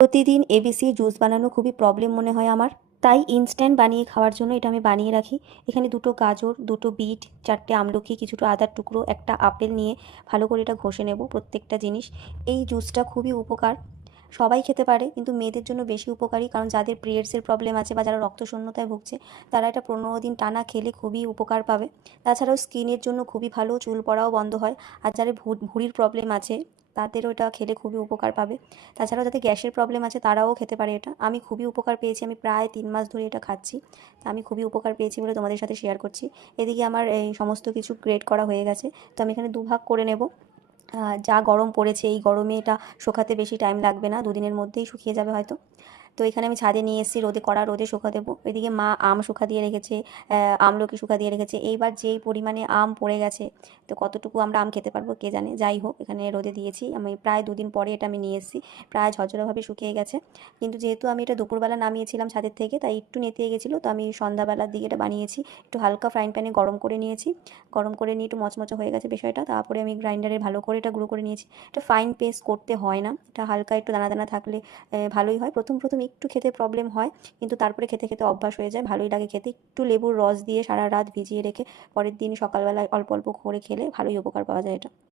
প্রতিদিন ABC juice বানানো খুবই প্রবলেম মনে হয় আমার, তাই ইনস্ট্যান্ট বানিয়ে খাওয়ার জন্য এটা আমি বানিয়ে রাখি। এখানে দুটো গাজর, দুটো বিট, চারটে আমলকি, কিছুটা আদার টুকরো, একটা আপেল নিয়ে ভালো করে এটা ঘষে নেব প্রত্যেকটা জিনিস। এই জুসটা খুবই উপকার, সবাই খেতে পারে, কিন্তু মেয়েদের জন্য বেশি উপকারী, কারণ যাদের পিরিয়ডসের প্রবলেম আছে বা যারা রক্তশূন্যতায় ভুগছে তারা এটা 15 দিন টানা খেলে খুবই উপকার পাবে। তাছাড়াও স্কিনের জন্য খুবই ভালো, চুল পড়াও বন্ধ হয়। আর যাদের ভুঁড়ির প্রবলেম আছে তাদেরও এটা খেলে খুবই উপকার পাবে। তাছাড়াও যাদের গ্যাসের প্রবলেম আছে তারাও খেতে পারে এটা। আমি খুবই উপকার পেয়েছি, আমি প্রায় 3 মাস ধরে এটা খাচ্ছি। তা আমি খুবই উপকার পেয়েছি বলে তোমাদের সাথে শেয়ার করছি। এদিকে আমার এই সমস্ত কিছু গ্রেড করা হয়ে গেছে, তো আমি এখানে দুভাগ করে নেব। যা গরম পড়েছে এই গরমে এটা শোকাতে বেশি টাইম লাগবে না, দুদিনের মধ্যেই শুকিয়ে যাবে হয়তো। তো এখানে আমি ছাদে নিয়ে এসেছি, রোদে, কড়া রোদে শুকা দেবো। ওইদিকে মা আম শুকা দিয়ে রেখেছে, আমলকি শুকা দিয়ে রেখেছে। এইবার যেই পরিমাণে আম পড়ে গেছে, তো কতটুকু আমরা আম খেতে পারবো কে জানে। যাই হোক, এখানে রোদে দিয়েছি আমি, প্রায় 2 দিন পরে এটা আমি নিয়ে এসেছি, প্রায় ঝরঝরাভাবে শুকিয়ে গেছে। কিন্তু যেহেতু আমি এটা দুপুরবেলা নামিয়েছিলাম ছাদের থেকে, তাই একটু নেতিয়ে গেছিলো, তো আমি সন্ধ্যাবেলার দিকে এটা বানিয়েছি। একটু হালকা ফ্রাইং প্যানে গরম করে নিয়েছি, গরম করে নিয়ে একটু মচমচে হয়ে গেছে বিষয়টা, তারপরে আমি গ্রাইন্ডারে ভালো করে এটা গুঁড়ো করে নিয়েছি। এটা ফাইন পেস্ট করতে হয় না, এটা হালকা একটু দানা দানা থাকলে ভালোই হয়। প্রথম প্রথম একটু খেতে প্রবলেম হয়, কিন্তু তারপরে খেতে খেতে অভ্যাস হয়ে যায়, ভালোই লাগে খেতে। একটু লেবুর রস দিয়ে সারা রাত ভিজিয়ে রেখে পরের দিন সকালবেলায় অল্প অল্প করে খেলে ভালোই উপকার পাওয়া যায় এটা।